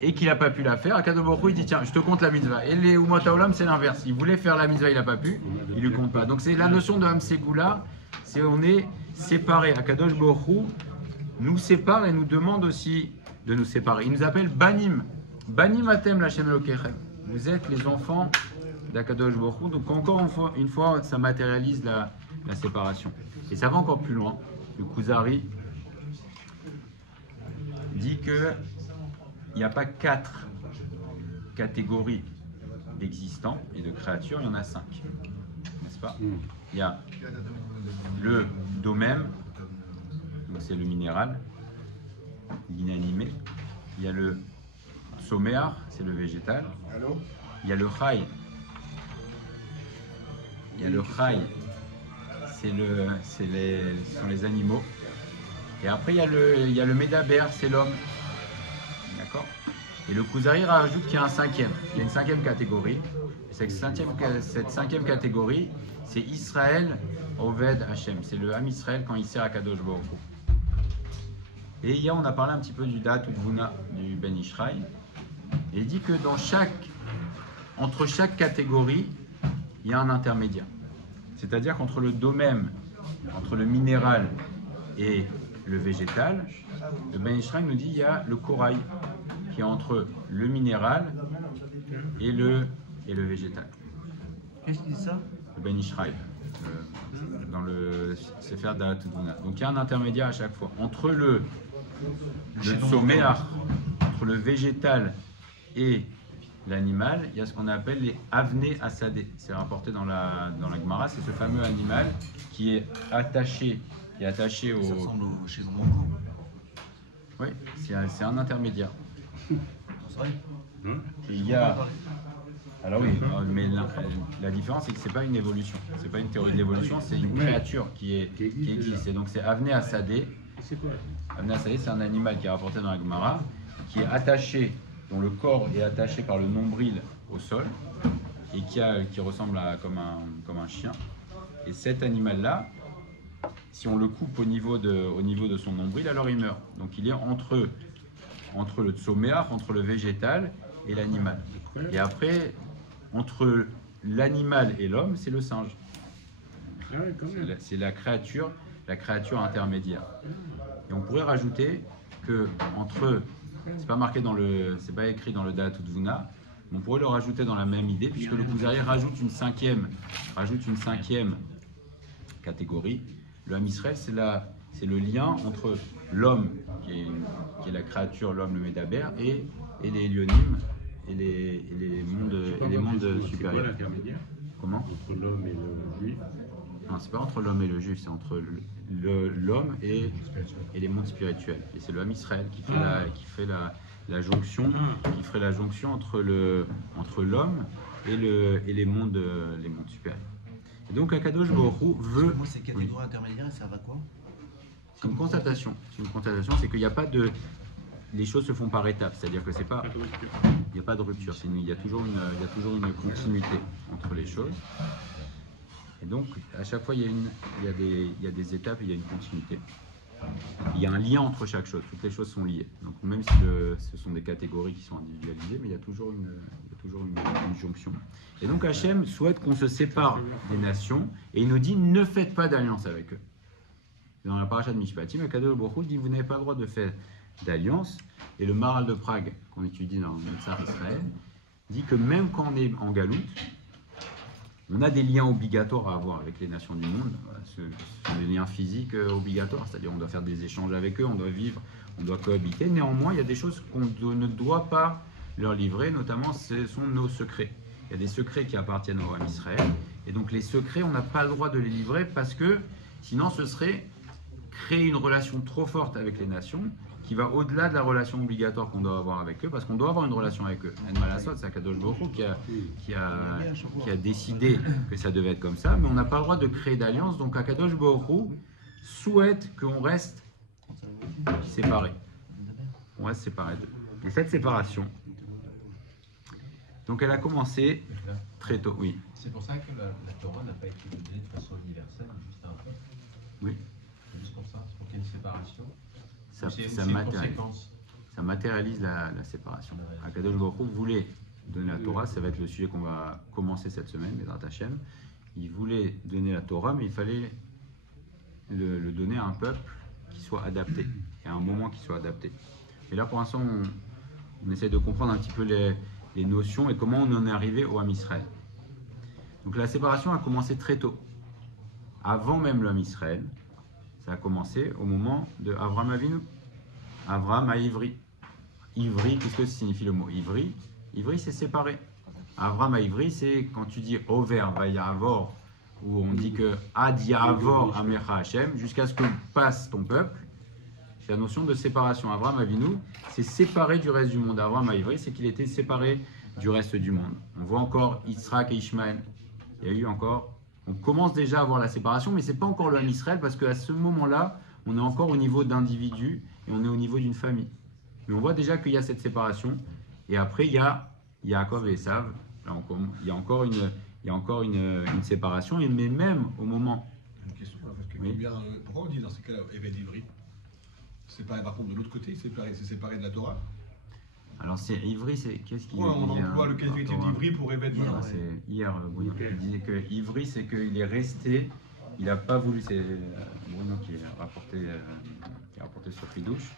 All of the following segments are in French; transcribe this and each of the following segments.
et qu'il n'a pas pu la faire, Akadosh Baruch Hu, il dit tiens, je te compte la mitzvah. Et les Umot Haolam, c'est l'inverse. Il voulait faire la mitzvah, il n'a pas pu, il lui compte pas. Donc c'est la notion de Hamsegoula, c'est on est séparés. Akadosh Baruch Hu nous sépare et nous demande aussi de nous séparer. Il nous appelle Banim. Banim Atem Lachem Elokechem. Vous êtes les enfants d'Akadosh Baruch Hu. Donc encore une fois, ça matérialise la séparation. Et ça va encore plus loin. Le Kuzari dit que il n'y a pas 4 catégories d'existants et de créatures, il y en a 5. N'est-ce pas? Il y a le domème, donc c'est le minéral, l'inanimé. Il y a le soméar, c'est le végétal. Il y a le chai. Il y a le chai, ce sont les animaux. Et après, il y a le médaber, c'est l'homme. D'accord? Et le Kuzari rajoute qu'il y a un cinquième. Il y a une cinquième catégorie. Cette cinquième catégorie, c'est Israël Oved Hashem. C'est le Ham Israël quand il sert à Kadosh Baruch Hu. Et hier, on a parlé un petit peu du Dat ou Tvuna du Ben Ishraï. Et il dit que entre chaque catégorie, il y a un intermédiaire. C'est-à-dire qu'entre le domème, entre le minéral et le végétal, le Ben Ishraï nous dit qu'il y a le corail qui est entre le minéral et le végétal. Qu'est-ce qu'il dit ça? Le Ben Ishraï, dans le Sefer Da'at Tvuna. Donc il y a un intermédiaire à chaque fois. Entre le soméar, entre le végétal et l'animal, il y a ce qu'on appelle les avné asadé. C'est rapporté dans la Gemara, c'est ce fameux animal qui est attaché au... Ça ressemble chez un mango. Oui, c'est un intermédiaire. C'est vrai. Il y a... Alors oui, mais la différence c'est que c'est pas une évolution, c'est pas une théorie de l'évolution, c'est une créature qui existe. Et donc c'est avné asadé. Avné asadé, c'est un animal qui est rapporté dans la Gemara, qui est attaché, dont le corps est attaché par le nombril au sol et qui ressemble comme un chien. Et cet animal-là, si on le coupe au niveau de son nombril, alors il meurt. Donc il est entre le tsoméar, entre le végétal et l'animal. Et après, entre l'animal et l'homme, c'est le singe. C'est la créature intermédiaire. Et on pourrait rajouter que c'est pas écrit dans le Da'at Tvuna, mais on pourrait le rajouter dans la même idée, puisque le Kuzari rajoute une cinquième catégorie. Le Ham Israël, c'est le lien entre l'homme, qui est la créature, l'homme, le médaber, et les Elyonim, et les mondes supérieurs. L'intermédiaire Comment? entre l'homme et le juif. Non, c'est pas entre l'homme et le juif, c'est entre l'homme et les mondes spirituels. Et c'est le Ham Israël qui fait la jonction, qui ferait la jonction entre l'homme et les mondes supérieurs. Et donc Akadosh Baruch Hu veut... Moi, ces catégories intermédiaires, elles servent à quoi? C'est une constatation. C'est qu'il n'y a pas de... Les choses se font par étapes, c'est-à-dire que c'est pas... Il n'y a pas de rupture, il y a toujours une continuité entre les choses. Et donc, à chaque fois, il y a des étapes, il y a une continuité. Il y a un lien entre chaque chose, toutes les choses sont liées. Donc, même si ce sont des catégories qui sont individualisées, mais il y a toujours une jonction. Et donc, Hachem souhaite qu'on se sépare des nations, et il nous dit, ne faites pas d'alliance avec eux. Dans la paracha de Mishpatim, Akadosh Baruch Hu dit, vous n'avez pas le droit de faire d'alliance. Et le Maharal de Prague, qu'on étudie dans le Tsar Israël, dit que même quand on est en galoute, on a des liens obligatoires à avoir avec les nations du monde. Ce sont des liens physiques obligatoires, c'est-à-dire on doit faire des échanges avec eux, on doit vivre, on doit cohabiter. Néanmoins, il y a des choses qu'on ne doit pas leur livrer, notamment ce sont nos secrets. Il y a des secrets qui appartiennent au Ham Israël, et donc les secrets, on n'a pas le droit de les livrer parce que sinon ce serait créer une relation trop forte avec les nations qui va au-delà de la relation obligatoire qu'on doit avoir avec eux, parce qu'on doit avoir une relation avec eux. En Malasot, c'est Akadosh Baruch Hu qui a décidé que ça devait être comme ça, mais on n'a pas le droit de créer d'alliance, donc Akadosh Baruch Hu souhaite qu'on reste séparés. On reste séparés d'eux. Et cette séparation, donc elle a commencé très tôt, oui. C'est pour ça que la Torah n'a pas été donnée de façon universelle, juste à un peuple. Oui. C'est juste pour ça, c'est pour qu'il y ait une séparation. Ça C'est une matérialise. conséquence. ça matérialise la séparation. Akadosh Baruch Hu voulait donner la Torah, ça va être le sujet qu'on va commencer cette semaine, Bezrat Hashem. Il voulait donner la Torah, mais il fallait le donner à un peuple qui soit adapté, et à un moment qui soit adapté. Et là, pour l'instant, on essaie de comprendre un petit peu les notions et comment on en est arrivé au Ham Israël. Donc la séparation a commencé très tôt. Avant même le Ham Israël, ça a commencé au moment de Avraham Avinu. Avraham à Ivri. Ivri, qu'est-ce que signifie le mot Ivri? Ivri, c'est séparé. Avraham à Ivri, c'est quand tu dis Over Vayavor, où on dit que Ad Yavor Amecha Hashem, jusqu'à ce que passe ton peuple. C'est la notion de séparation. Avraham Avinu, c'est séparé du reste du monde. Avraham à Ivri, c'est qu'il était séparé du reste du monde. On voit encore Yitzhak et Ishmaël. Il y a eu encore. On commence déjà à voir la séparation, mais ce n'est pas encore le Ham Israël, parce qu'à ce moment-là, on est encore au niveau d'individus et on est au niveau d'une famille. Mais on voit déjà qu'il y a cette séparation. Et après, il y a Yaakov et Esav. Là, il y a encore une séparation. Mais même au moment. Une question, parce que Oui. pourquoi on dit dans ces cas-là Eved Ivri? C'est séparé par contre de l'autre côté, c'est séparé de la Torah. Alors, c'est Ivri, c'est. Qu'est-ce qu'il Ouais, on dit, emploie le par qualificatif rapport à- d'Ivri pour Eved Ivri. C'est hier, Bruno qui disait que Ivri, c'est qu'il est resté, il n'a pas voulu, c'est Bruno qui a rapporté sur Fidouche,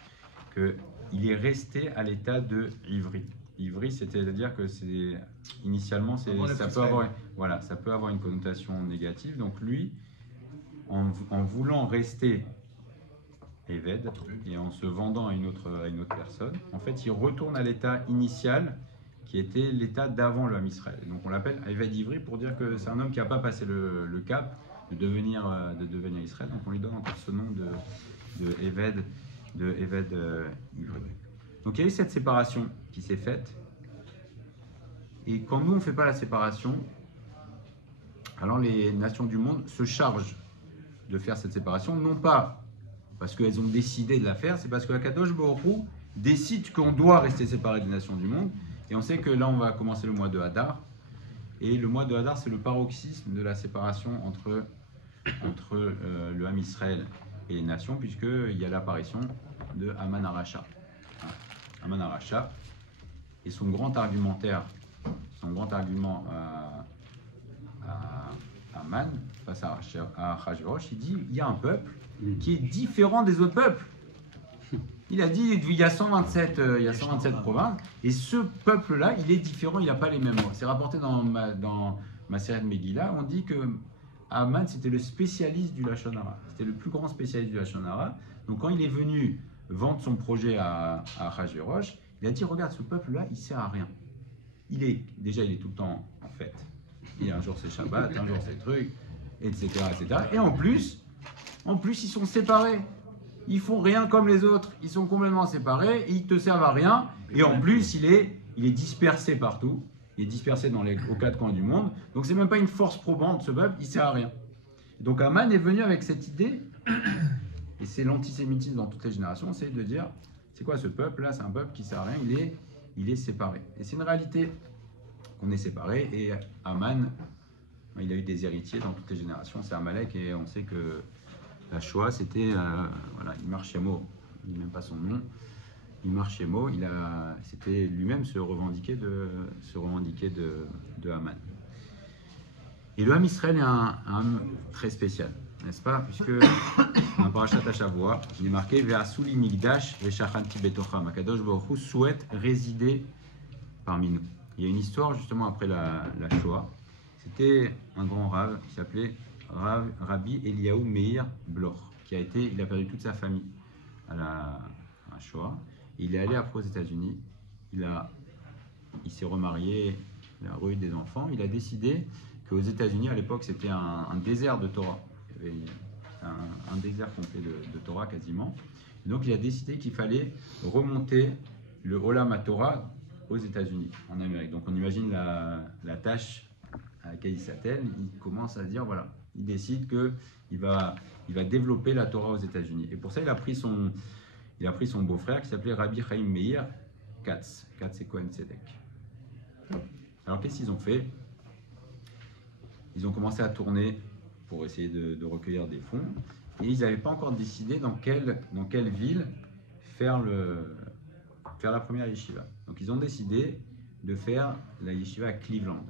qu'il est resté à l'état de Ivri. Ivri, c'est-à-dire que initialement, ça peut avoir une connotation négative. Donc lui, en voulant rester Eved et en se vendant à une autre personne, en fait, il retourne à l'état initial qui était l'état d'avant le Ham Israël. Donc on l'appelle Eved Ivri pour dire que c'est un homme qui n'a pas passé le cap de devenir Israël. Donc on lui donne encore ce nom de Eved Ivri. Donc il y a eu cette séparation qui s'est faite. Et quand nous on ne fait pas la séparation, alors les nations du monde se chargent de faire cette séparation, non pas parce qu'elles ont décidé de la faire, c'est parce que Akadosh Baruch Hu décide qu'on doit rester séparé des nations du monde. Et on sait que là, on va commencer le mois de Hadar. Et le mois de Hadar, c'est le paroxysme de la séparation entre le Ham Israël et les nations, puisqu'il y a l'apparition de Haman Aracha. Haman Aracha. Et son grand argument à Haman, face à Achashverosh, il dit il y a un peuple qui est différent des autres peuples. Il a dit il y a 127 provinces, et ce peuple-là, il est différent, il n'a pas les mêmes mots. C'est rapporté dans ma série de Megillah, on dit que Haman, c'était le spécialiste du Lashon Hara. C'était le plus grand spécialiste du Lashon Hara. Donc quand il est venu vendre son projet à Achashverosh, il a dit regarde, ce peuple-là, il ne sert à rien. Il est tout le temps en fête. Un jour c'est Shabbat, un jour c'est truc, etc., etc. Et en plus, ils sont séparés. Ils font rien comme les autres. Ils sont complètement séparés. Ils te servent à rien. Et en plus, il est dispersé partout. Il est dispersé aux quatre coins du monde. Donc c'est même pas une force probante, ce peuple. Il sert à rien. Donc Haman est venu avec cette idée. Et c'est l'antisémitisme dans toutes les générations. C'est de dire, c'est quoi ce peuple-là? C'est un peuple qui sert à rien. Il est séparé. Et c'est une réalité. On est séparés, et Haman, il a eu des héritiers dans toutes les générations, c'est Amalek, et on sait que la Shoah, c'était, Imar Shemo, il dit même pas son nom, Imar Shemo, c'était lui-même se revendiquer de Haman. Et le Ham Israël est un homme très spécial, n'est-ce pas? Puisque dans la Parashat Hashavua, il est marqué Ve'asuli migdash ve'shachanti betocham. Akadosh Baruch Hu souhaite résider parmi nous. Il y a une histoire justement après la Shoah. C'était un grand rave qui s'appelait Rabbi Eliyahu Meir Bloch, il a perdu toute sa famille à la Shoah. Il est allé après aux États-Unis. Il s'est remarié, il a eu des enfants. Il a décidé qu'aux États-Unis, à l'époque, c'était un désert de Torah. Il y avait un désert complet de Torah quasiment. Et donc, il a décidé qu'il fallait remonter le Olam HaTorah aux États-Unis, en Amérique. Donc on imagine la tâche à laquelle il s'attelle. Il commence à dire, voilà, il décide qu'il va développer la Torah aux États-Unis. Et pour ça, il a pris son beau-frère qui s'appelait Rabbi Chaim Meir Katz. Katz, c'est Cohen Tzedek. Alors qu'est-ce qu'ils ont fait? Ils ont commencé à tourner pour essayer de recueillir des fonds. Et ils n'avaient pas encore décidé dans quelle ville faire faire la première yeshiva. Donc ils ont décidé de faire la yeshiva à Cleveland.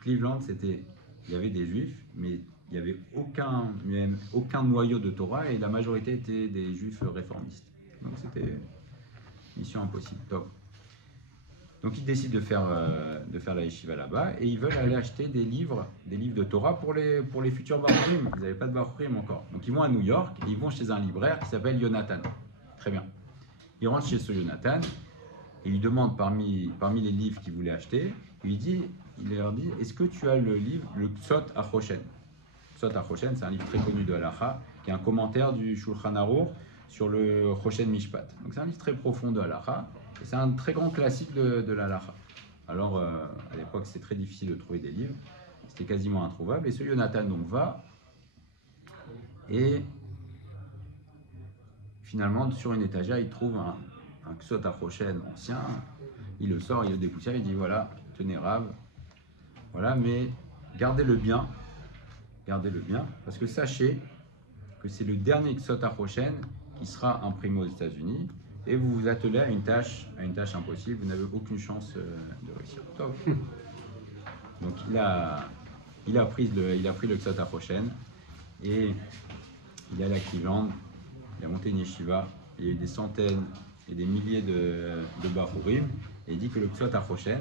Cleveland, il y avait des juifs, mais il n'y avait aucun noyau de Torah et la majorité étaient des juifs réformistes. Donc c'était mission impossible. Donc ils décident de faire la yeshiva là-bas et ils veulent aller acheter des livres de Torah pour les futurs barurim. Ils n'avaient pas de barurim encore. Donc ils vont à New York et ils vont chez un libraire qui s'appelle Jonathan. Très bien. Ils rentrent chez ce Jonathan et il demande parmi les livres qu'il voulait acheter, il leur dit, est-ce que tu as le livre, le Ksot Achoshen? Ksot Achoshen, c'est un livre très connu de Halacha, qui est un commentaire du Shulchan Aruch sur le Choshen Mishpat. Donc c'est un livre très profond de Halacha, et c'est un très grand classique de l'Halacha. Alors à l'époque c'était très difficile de trouver des livres, c'était quasiment introuvable, et ce Jonathan donc va, et finalement sur une étagère il trouve un Ksot Achoshen ancien, il le sort, il le dépoussière, il dit voilà, tenez Rav, voilà, mais gardez-le bien, parce que sachez que c'est le dernier Ksot Achoshen qui sera imprimé aux États-Unis et vous vous attelez à une tâche impossible, vous n'avez aucune chance de réussir. Top. Donc il a pris le Ksot Achoshen et il est allé à Cleveland, il a monté une yeshiva, il y a eu des centaines et des milliers de barurim et il dit que le Ksot Achoshen,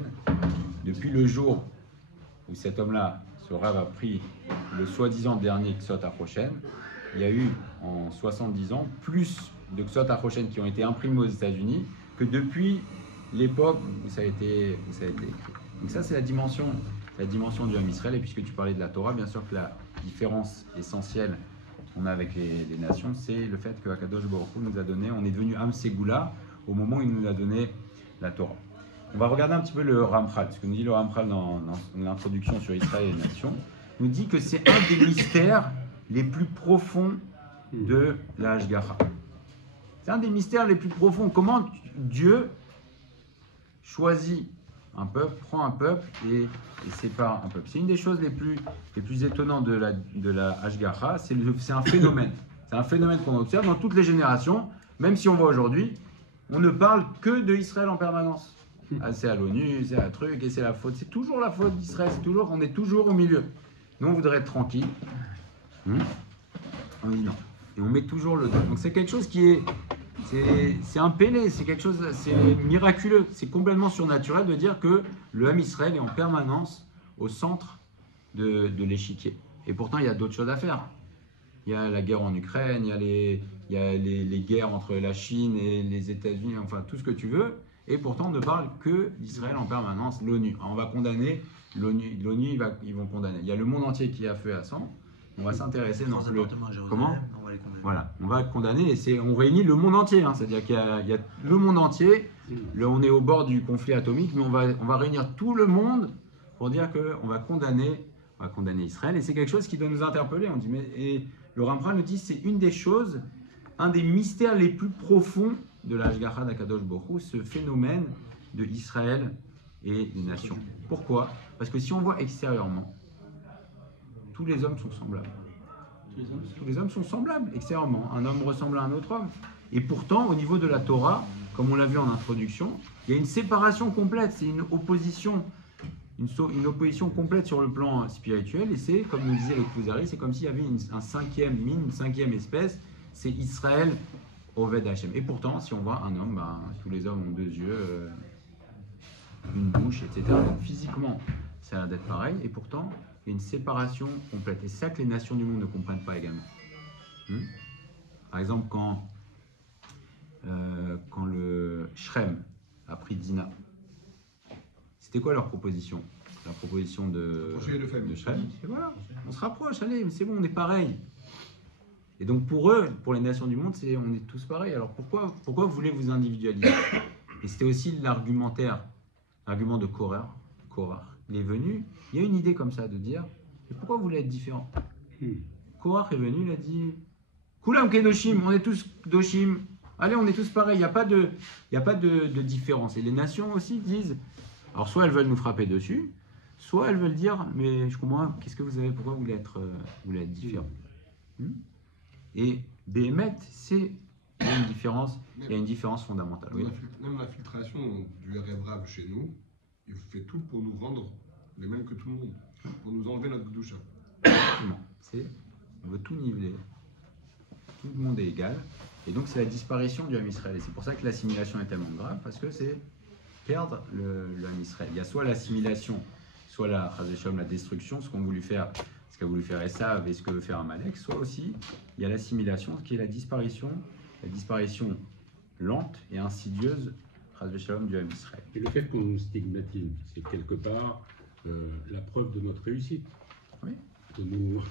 depuis le jour où cet homme-là, ce Rav, a pris le soi-disant dernier Ksot Achoshen, il y a eu en 70 ans plus de Ksot Achoshen qui ont été imprimés aux États-Unis que depuis l'époque où ça a été écrit. Donc ça c'est la dimension du Ham Israël. Et puisque tu parlais de la Torah, bien sûr que la différence essentielle qu'on a avec les nations, c'est le fait que Akadosh Baruch Hu nous a donné, on est devenu Am Segula au moment où il nous a donné la Torah. On va regarder un petit peu le Ramchal, ce que nous dit le Ramchal dans l'introduction sur Israël et les nations. Il nous dit que c'est un des mystères les plus profonds de la Hashgacha. C'est un des mystères les plus profonds. Comment Dieu choisit un peuple, prend un peuple et sépare un peuple. C'est une des choses les plus étonnantes de la Hashgacha. C'est un phénomène. C'est un phénomène qu'on observe dans toutes les générations. Même si on voit aujourd'hui, on ne parle que de Israël en permanence. Ah, c'est à l'ONU, c'est un truc, et c'est la faute. C'est toujours la faute d'Israël, on est toujours au milieu. Nous, on voudrait être tranquille. On dit non. Et on met toujours le doigt. Donc c'est quelque chose qui est... C'est un pélé, c'est quelque chose, c'est miraculeux. C'est complètement surnaturel de dire que le Ham Israël est en permanence au centre de l'échiquier. Et pourtant, il y a d'autres choses à faire. Il y a la guerre en Ukraine, il y a les guerres entre la Chine et les États-Unis, enfin tout ce que tu veux. Et pourtant, on ne parle que d'Israël en permanence, l'ONU. On va condamner l'ONU, ils vont condamner. Il y a le monde entier qui a feu à sang. On va s'intéresser dans comment on va les condamner. Voilà, on va condamner et on réunit le monde entier. Hein. C'est-à-dire qu'il y a le monde entier. On est au bord du conflit atomique, mais on va réunir tout le monde pour dire qu'on va condamner Israël. Et c'est quelque chose qui doit nous interpeller. On dit, et le Ramchal nous dit c'est une des choses, un des mystères les plus profonds de la Hashgacha d'Akadosh Baruch Hu, ce phénomène de Israël et des nations. Pourquoi? Parce que si on voit extérieurement, tous les hommes sont semblables. Tous les hommes sont semblables extérieurement. Un homme ressemble à un autre homme. Et pourtant, au niveau de la Torah, comme on l'a vu en introduction, il y a une séparation complète. C'est une opposition complète sur le plan spirituel. Et c'est, comme nous disait le Kuzari, c'est comme s'il y avait une cinquième espèce. C'est Israël Oved Hashem. Et pourtant, si on voit un homme, tous les hommes ont deux yeux, une bouche, etc. Donc physiquement, ça a l'air d'être pareil. Et pourtant, il y a une séparation complète. Et c'est ça que les nations du monde ne comprennent pas également. Par exemple, quand le Shrem a pris Dina, c'était quoi leur proposition? La proposition de Shrem, c'est voilà, on se rapproche, allez, mais c'est bon, on est pareil. Et donc pour eux, pour les nations du monde, on est tous pareils. Alors pourquoi vous voulez vous individualiser? Et c'était aussi l'argument de Korah. Il est venu, il y a une idée comme ça de dire, mais pourquoi vous voulez être différent? Korah est venu, il a dit, Kulam Kedoshim, on est tous Doshim, allez, on est tous pareils, il n'y a pas de différence. Et les nations aussi disent, alors soit elles veulent nous frapper dessus, soit elles veulent dire, mais je comprends, qu'est-ce que vous avez, pourquoi vous voulez être différent? Et Béhémet, c'est il y a une différence fondamentale. Oui. Même la filtration du RF chez nous, il fait tout pour nous rendre les mêmes que tout le monde, pour nous enlever notre doucha. Exactement. On veut tout niveler. Tout le monde est égal. Et donc, c'est la disparition du Ham Israël. Et c'est pour ça que l'assimilation est tellement grave, parce que c'est perdre le Ham Israël. Il y a soit l'assimilation, soit la destruction, ce qu'a voulu faire Esav et ce que veut faire Amalek, soit aussi il y a l'assimilation, qui est la disparition lente et insidieuse du Ham Israël. Et le fait qu'on nous stigmatise, c'est quelque part la preuve de notre réussite. Oui. De nous.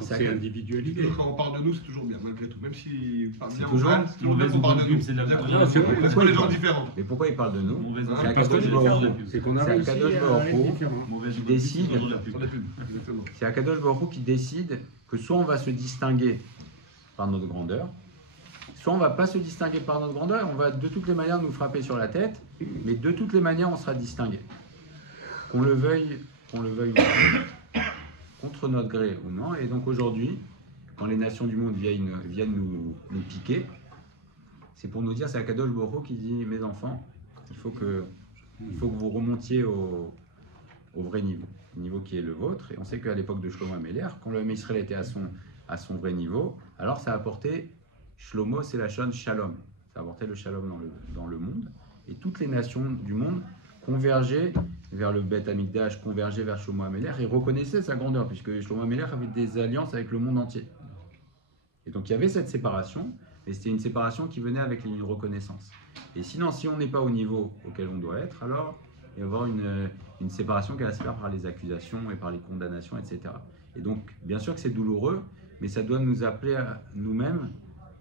C'est individualisé. Quand on parle de nous, c'est toujours bien, malgré tout. Même si c'est toujours bien qu'on parle de nous. C'est de la parce qu'on est des gens différents. Mais pourquoi il parle de nous? C'est Akadosh Baruch Hu qui décide que soit on va se distinguer par notre grandeur, soit on ne va pas se distinguer par notre grandeur, on va de toutes les manières nous frapper sur la tête, mais de toutes les manières on sera distingué. Qu'on le veuille ou non, contre notre gré ou non. Et donc aujourd'hui, quand les nations du monde viennent nous piquer, c'est pour nous dire, c'est Akadosh Baruch Hu qui dit, mes enfants, il faut que vous remontiez au vrai niveau, le niveau qui est le vôtre. Et on sait qu'à l'époque de Shlomo Améler, quand le Israël était à son vrai niveau, alors ça a apporté, Shlomo c'est la chaîne Shalom, ça a apporté le Shalom dans le monde. Et toutes les nations du monde convergeaient vers le Beth Amikdash, convergeaient vers Shlomo Améler et reconnaissaient sa grandeur, puisque Shlomo Améler avait des alliances avec le monde entier. Et donc il y avait cette séparation, mais c'était une séparation qui venait avec une reconnaissance. Et sinon, si on n'est pas au niveau auquel on doit être, alors il va y avoir une séparation qui va se faire par les accusations et par les condamnations, etc. Et donc, bien sûr que c'est douloureux, mais ça doit nous appeler à nous-mêmes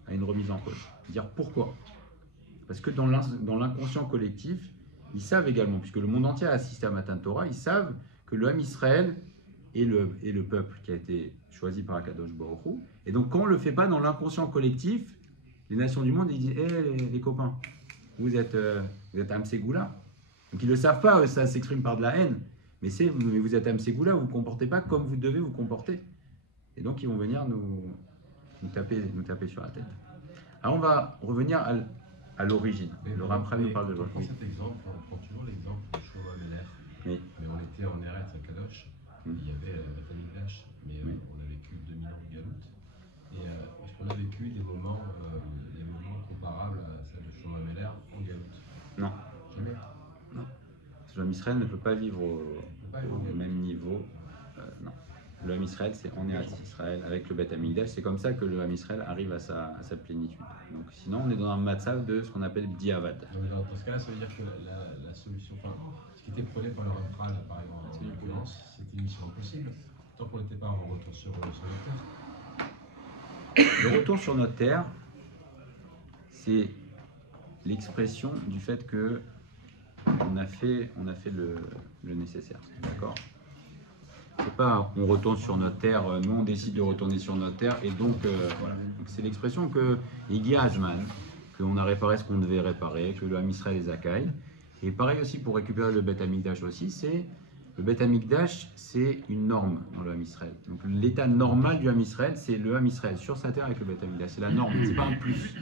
à une remise en cause. Dire pourquoi? Parce que dans l'inconscient collectif, ils savent également, puisque le monde entier a assisté à Matan Torah, ils savent que le Ham Israël est le peuple qui a été choisi par Akadosh Baruch Hu. Et donc, quand on ne le fait pas dans l'inconscient collectif, les nations du monde, ils disent les copains, vous êtes Amsegoula. Donc, ils ne le savent pas, ça s'exprime par de la haine. Mais vous êtes Amsegoula, vous ne vous comportez pas comme vous devez vous comporter. Et donc, ils vont venir nous taper sur la tête. Alors, on va revenir à l'origine. Le Ramchal nous parle de l'origine. Pour cet exemple, on prend toujours l'exemple de Shlomo Améler. Oui. Mais on était en Eretz à Kadosh, il y avait la famille Glash, mais on a vécu 2000 ans de Galoute. Et est-ce qu'on a vécu des moments comparables à celle de Shlomo Améler en Galoute? Non. Jamais. Non. Le Ham Israël ne peut pas vivre au même niveau. Non. Le Ham Israël, c'est en Eretz Israël avec le Beth Amikdash. C'est comme ça que le Ham Israël arrive à sa plénitude. Donc, sinon, on est dans un matzav de ce qu'on appelle Diavad. Dans ce cas-là, ça veut dire que la solution, ce qui était prôné par le Ramchal, par exemple, en l'occurrence, c'était une mission impossible, tant qu'on n'était pas en retour sur notre terre. Le retour sur notre terre, c'est l'expression du fait que on a fait le nécessaire. D'accord? C'est pas on retourne sur notre terre, nous on décide de retourner sur notre terre, et donc voilà. Donc, c'est l'expression que Igi Azman, qu'on a réparé ce qu'on devait réparer, que le Ham Israël les accueille. Et pareil aussi pour récupérer le Beth Amikdash aussi, le Beth Amikdash, c'est une norme dans le Ham Israël. Donc l'état normal du Ham Israël, c'est le Ham Israël sur sa terre avec le Beth Amikdash. C'est la norme, c'est pas un plus.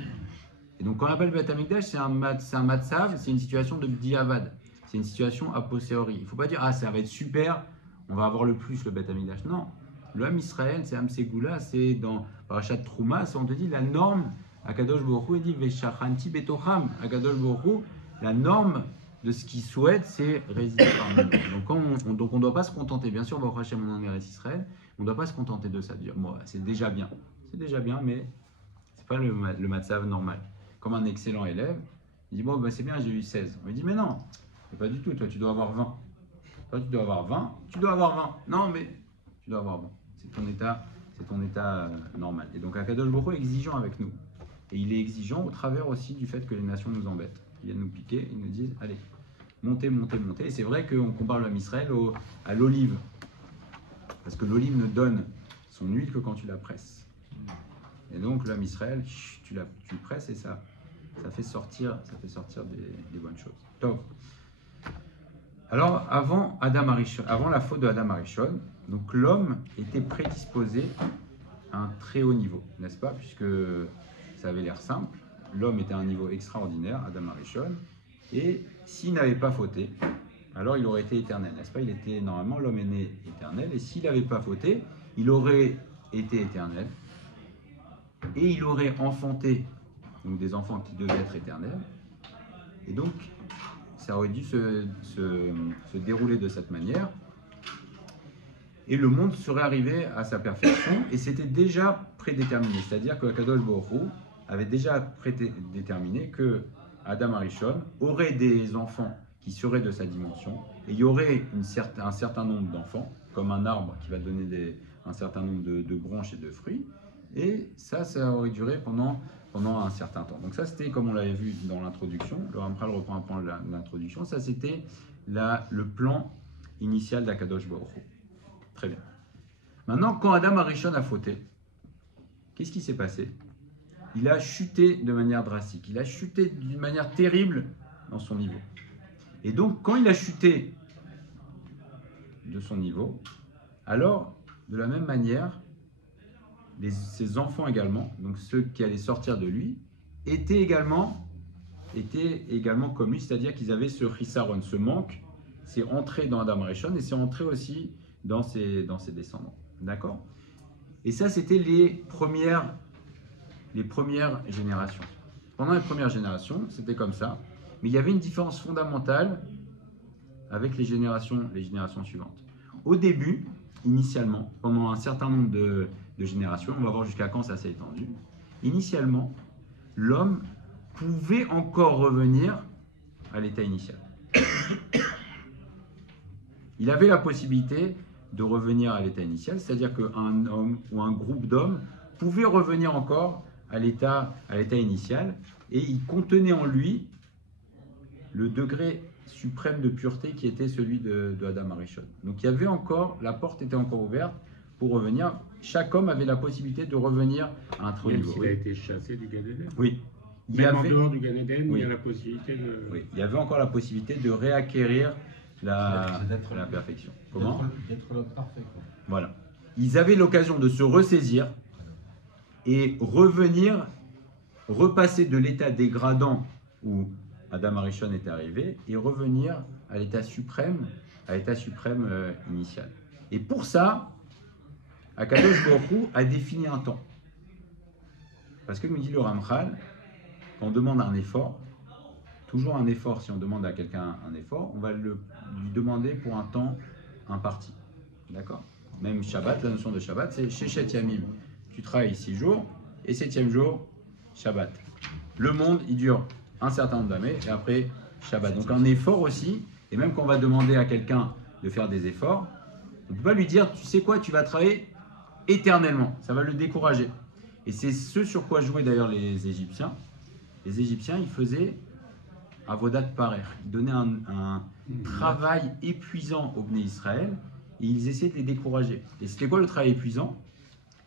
Et donc quand on appelle le Beth Amikdash, c'est un matzav, c'est une situation de diavad. C'est une situation a posteriori. Il ne faut pas dire ça va être super, on va avoir le plus le Beth Amikdash. Non, le Ham Israël, c'est Ham Segula, c'est dans Parashat Trouma, on te dit la norme. Akadosh Baruch Hu dit Veshachanti betocham. Akadosh Baruch Hu, la norme de ce qu'il souhaite, c'est résider parmi nous. Donc on ne doit pas se contenter. Bien sûr, on va Hashem en Eretz Israël, on ne doit pas se contenter de ça. De dire, bon, c'est déjà bien. C'est déjà bien, mais c'est pas le matzav normal. Comme un excellent élève, il dit, bon, c'est bien, j'ai eu 16. On lui dit, mais non, pas du tout, toi, tu dois avoir 20. Toi, tu dois avoir 20, tu dois avoir 20. Non, mais tu dois avoir 20. C'est ton état normal. Et donc, Akadosh Baruch Hu est exigeant avec nous. Et il est exigeant au travers aussi du fait que les nations nous embêtent. Ils viennent nous piquer, ils nous disent, allez, montez, montez, montez. Et c'est vrai qu'on compare le Ham Israël à l'olive. Parce que l'olive ne donne son huile que quand tu la presses. Et donc, le Ham Israël, tu presses et ça fait sortir des bonnes choses. Top. Alors, avant la faute de Adam Arishon, donc l'homme était prédisposé à un très haut niveau, n'est-ce pas? Puisque ça avait l'air simple, l'homme était à un niveau extraordinaire, Adam Arishon, et s'il n'avait pas fauté, alors il aurait été éternel, n'est-ce pas? Il était normalement, l'homme est né éternel, et s'il n'avait pas fauté, il aurait été éternel, et il aurait enfanté donc des enfants qui devaient être éternels, et donc ça aurait dû se dérouler de cette manière, et le monde serait arrivé à sa perfection, et c'était déjà prédéterminé, c'est-à-dire que Kadosh Baruch Hu avait déjà prédéterminé que Adam Arishon aurait des enfants qui seraient de sa dimension, et il y aurait un certain nombre d'enfants, comme un arbre qui va donner un certain nombre de branches et de fruits, et ça aurait duré pendant un certain temps. Donc ça, c'était, comme on l'avait vu dans l'introduction, le Ramchal reprend un point de l'introduction, ça c'était le plan initial d'Akadosh Baruch Hu. Très bien. Maintenant, quand Adam Arishon a fauté, qu'est-ce qui s'est passé? Il a chuté de manière drastique, il a chuté d'une manière terrible dans son niveau. Et donc, quand il a chuté de son niveau, alors, de la même manière, ses enfants également, donc ceux qui allaient sortir de lui, étaient également comme lui, c'est-à-dire qu'ils avaient ce chisaron, ce manque, c'est entré dans Adam Arishon et c'est entré aussi dans ses descendants. D'accord? Et ça, c'était les premières générations. Pendant les premières générations, c'était comme ça, mais il y avait une différence fondamentale avec les générations suivantes. Au début, initialement, pendant un certain nombre de générations, on va voir jusqu'à quand ça s'est étendu, initialement, l'homme pouvait encore revenir à l'état initial. Il avait la possibilité de revenir à l'état initial, c'est-à-dire qu'un homme ou un groupe d'hommes pouvait revenir encore à l'état initial, et il contenait en lui le degré suprême de pureté qui était celui de Adam Arishon. Donc il y avait encore, la porte était encore ouverte pour revenir. Chaque homme avait la possibilité de revenir à un très haut niveau. Même s'il a été chassé du Gan Eden. Oui. Même en dehors du Gan Eden, oui. Il y a la possibilité de... Oui, il y avait encore la possibilité de réacquérir la perfection. Comment? D'être l'homme parfait. Quoi. Voilà. Ils avaient l'occasion de se ressaisir et revenir, repasser de l'état dégradant où Adam Arishon était arrivé et revenir à l'état suprême initial. Et pour ça, Akadosh Baruch Hu a défini un temps. Parce que nous dit le Ramchal, quand on demande un effort, toujours un effort, si on demande à quelqu'un un effort, on va lui demander pour un temps imparti. D'accord? Même Shabbat, la notion de Shabbat, c'est Sheshet Yamim. Tu travailles 6 jours, et 7e jour, Shabbat. Le monde, il dure un certain nombre d'années, et après, Shabbat. Donc un effort aussi, et même quand on va demander à quelqu'un de faire des efforts, on ne peut pas lui dire, tu sais quoi, tu vas travailler éternellement. Ça va le décourager. Et c'est ce sur quoi jouaient d'ailleurs les Égyptiens. Les Égyptiens, ils faisaient avodat parer. Ils donnaient un travail épuisant aux Bnei Israël et ils essayaient de les décourager. Et c'était quoi le travail épuisant?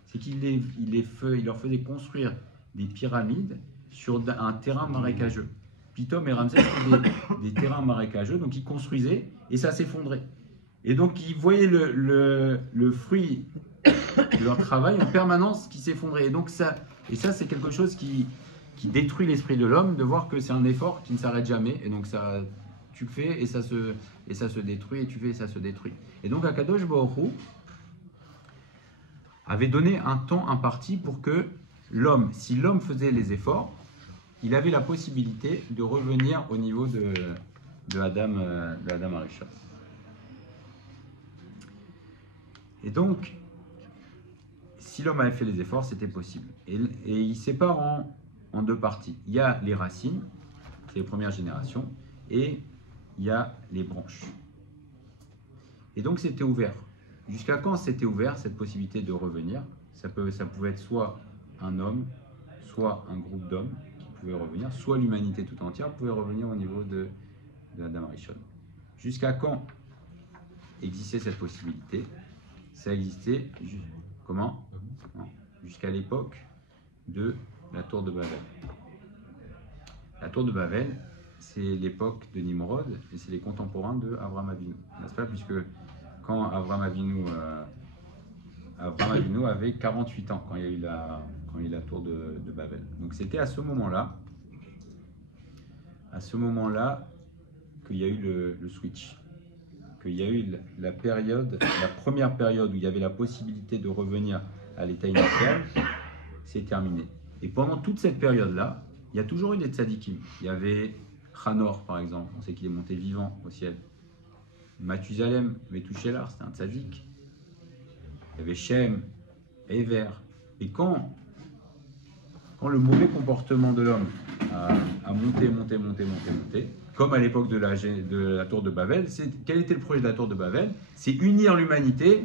C'est qu'ils leur faisaient construire des pyramides sur un terrain marécageux. Pitom et Ramsès étaient des terrains marécageux, donc ils construisaient et ça s'effondrait. Et donc ils voyaient le fruit de leur travail en permanence qui s'effondrait. Et ça c'est quelque chose qui détruit l'esprit de l'homme, de voir que c'est un effort qui ne s'arrête jamais. Et donc tu fais et ça se détruit, et tu fais et ça se détruit. Et donc Akadosh Baruch Hu avait donné un temps imparti pour que l'homme, si l'homme faisait les efforts, il avait la possibilité de revenir au niveau de Adam Arishon. Et donc, si l'homme avait fait les efforts, c'était possible. Et il sépare en deux parties. Il y a les racines, c'est les premières générations, et il y a les branches. Et donc c'était ouvert. Jusqu'à quand c'était ouvert, cette possibilité de revenir? Ça pouvait être soit un homme, soit un groupe d'hommes qui pouvaient revenir, soit l'humanité tout entière pouvait revenir au niveau de Adam Arishon. Jusqu'à quand existait cette possibilité? Ça existait, comment? Jusqu'à l'époque de la tour de Babel. La tour de Babel, c'est l'époque de Nimrod et c'est les contemporains de Avraham Avinu, n'est-ce pas? Puisque quand Avraham Avinu avait 48 ans quand il y a eu la tour de Babel. Donc c'était à ce moment-là à ce moment-là qu'il y a eu le switch, qu'il y a eu la première période où il y avait la possibilité de revenir à l'état initial, c'est terminé. Et pendant toute cette période-là, il y a toujours eu des tzadikim. Il y avait Hanor, par exemple, on sait qu'il est monté vivant au ciel. Mathusalem, Methuselah, c'était un tzadik. Il y avait Shem, Ever. Et quand le mauvais comportement de l'homme a monté, comme à l'époque de la tour de Babel, quel était le projet de la tour de Babel? C'est unir l'humanité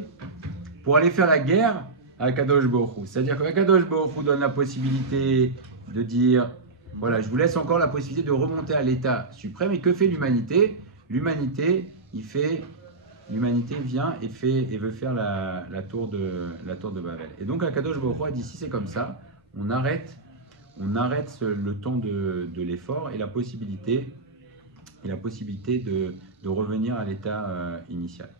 pour aller faire la guerre à Akadosh Baruch Hu. C'est-à-dire qu'Akadosh Baruch Hu donne la possibilité de dire, voilà, je vous laisse encore la possibilité de remonter à l'état suprême. Et que fait l'humanité? L'humanité vient et veut faire la tour de Babel. Et donc Akadosh Baruch Hu a dit, si c'est comme ça, on arrête le temps de l'effort et la possibilité de revenir à l'état initial.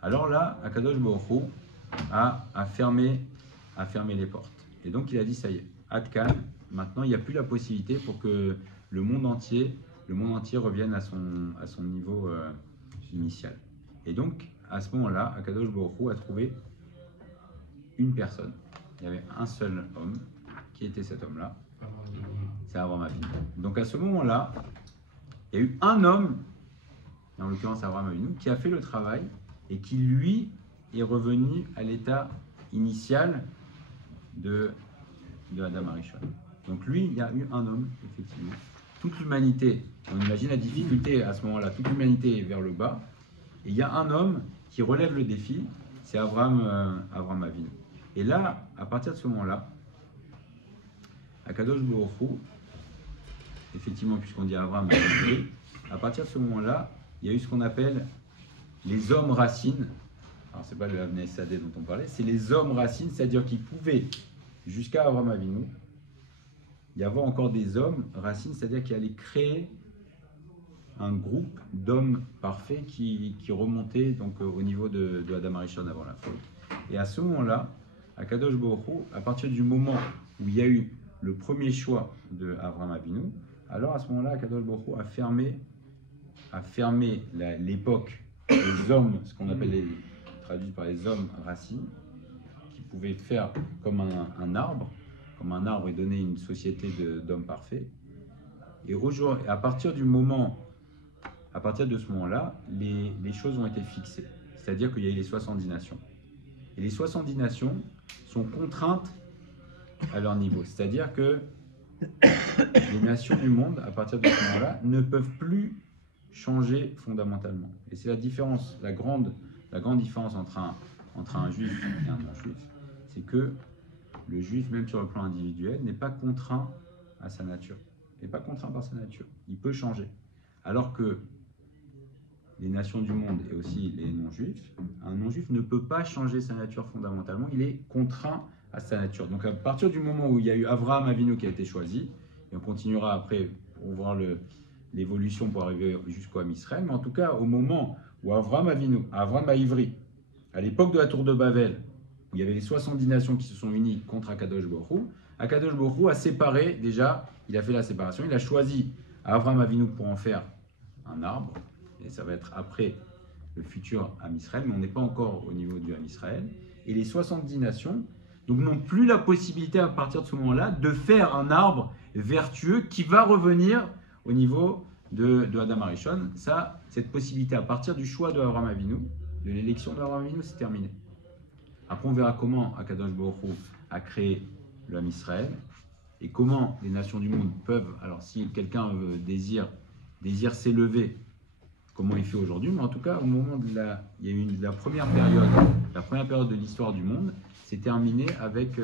Alors là, Akadosh Baruch Hu a fermé les portes. Et donc il a dit, ça y est, Adkan, maintenant il n'y a plus la possibilité pour que le monde entier revienne à son niveau initial. Et donc, à ce moment-là, Akadosh Baruch Hu a trouvé une personne. Il y avait un seul homme. Qui était cet homme-là? C'est Abraham Avinu. Donc à ce moment-là, il y a eu un homme, en l'occurrence Abraham Avinu, qui a fait le travail et qui, lui, est revenu à l'état initial de Adam Arishon. Donc lui, il y a eu un homme, effectivement. Toute l'humanité, on imagine la difficulté à ce moment-là, toute l'humanité est vers le bas. Et il y a un homme qui relève le défi, c'est Abraham Avinu. Et là, à partir de ce moment-là, Akadosh Baruch Hu, effectivement, puisqu'on dit Abraham, à partir de ce moment-là, il y a eu ce qu'on appelle les hommes racines. Alors, ce n'est pas le Avnei Sadeh dont on parlait, c'est les hommes racines, c'est-à-dire qu'ils pouvaient, jusqu'à Abraham Avinu, y avoir encore des hommes racines, c'est-à-dire qui allaient créer un groupe d'hommes parfaits qui remontaient donc, au niveau de Adam Arishon avant la faute. Et à ce moment-là, Akadosh Baruch Hu, à partir du moment où il y a eu le premier choix de Abraham Avinu, alors à ce moment-là, Akadosh Baruch Hu a fermé l'époque des hommes, ce qu'on appelle traduit par les hommes racines, qui pouvaient faire comme un arbre et donner une société d'hommes parfaits. Et aujourd'hui, à partir de ce moment-là, les choses ont été fixées. C'est-à-dire qu'il y a eu les 70 nations. Et les 70 nations sont contraintes à leur niveau. C'est-à-dire que les nations du monde, à partir de ce moment-là, ne peuvent plus changer fondamentalement. Et c'est la différence, la grande différence entre un juif et un non-juif, c'est que le juif, même sur le plan individuel, n'est pas contraint à sa nature. Il n'est pas contraint par sa nature. Il peut changer. Alors que les nations du monde et aussi les non-juifs, un non-juif ne peut pas changer sa nature fondamentalement. Il est contraint à sa nature. Donc à partir du moment où il y a eu Avraham Avinu qui a été choisi, et on continuera après pour voir l'évolution pour arriver jusqu'au Am Israël, mais en tout cas au moment où Avraham Avinu, Avraham Ivri, à l'époque de la tour de Babel, où il y avait les 70 nations qui se sont unies contre Akadosh Baruch Hu, Akadosh Baruch Hu a séparé, déjà, il a fait la séparation, il a choisi Avraham Avinu pour en faire un arbre, et ça va être après le futur Am Israël, mais on n'est pas encore au niveau du Am Israël, et les 70 nations donc n'ont plus la possibilité à partir de ce moment-là de faire un arbre vertueux qui va revenir au niveau de Adam Arishon. Ça, cette possibilité à partir du choix de Avraham Avinu, de l'élection d'Avraham Avinu, c'est terminé. Après, on verra comment Akadosh Baruch Hu a créé le Am Israël et comment les nations du monde peuvent, alors si quelqu'un désire s'élever, comment il fait aujourd'hui, mais en tout cas, au moment il y a eu la première période de l'histoire du monde, c'est terminé avec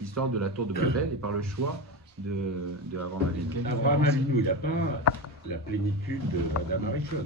l'histoire de la tour de Babel et par le choix de Avraham Avinu. Avraham Avinu, il n'a pas la plénitude d'Adam Arishon.